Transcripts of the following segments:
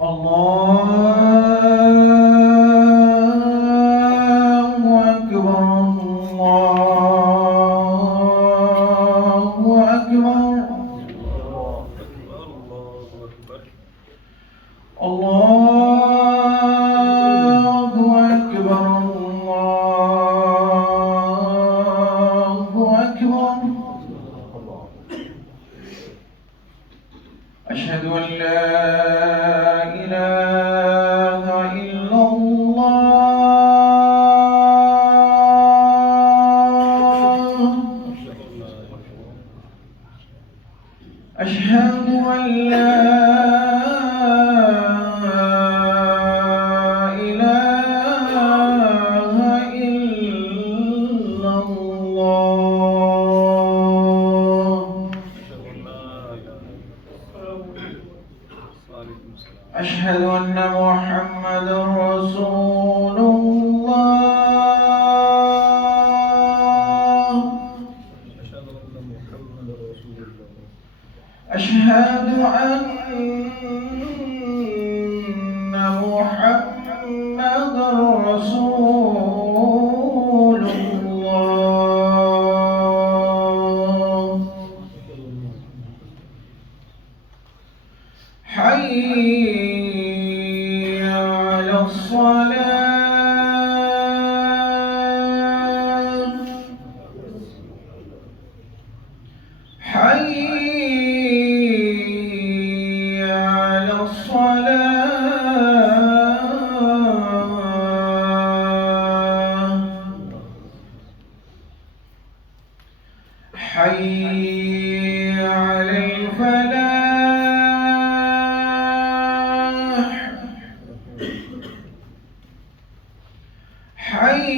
الله أكبر الله أكبر الله أكبر الله أكبر. أشهد أن لا إله إلا الله. أشهد أن لا إله إلا الله. أشهد أن محمدا رسول الله. أشهد أن محمدا رسول الله. حي على الصلاة. حي على الصلاة. حي على الفلاح. حي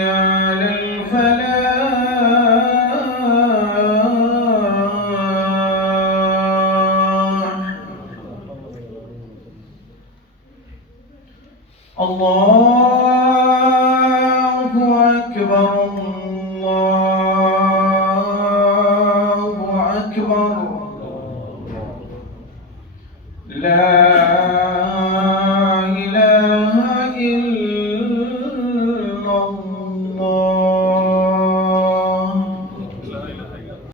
على الفلاح. الله أكبر الله أكبر. لا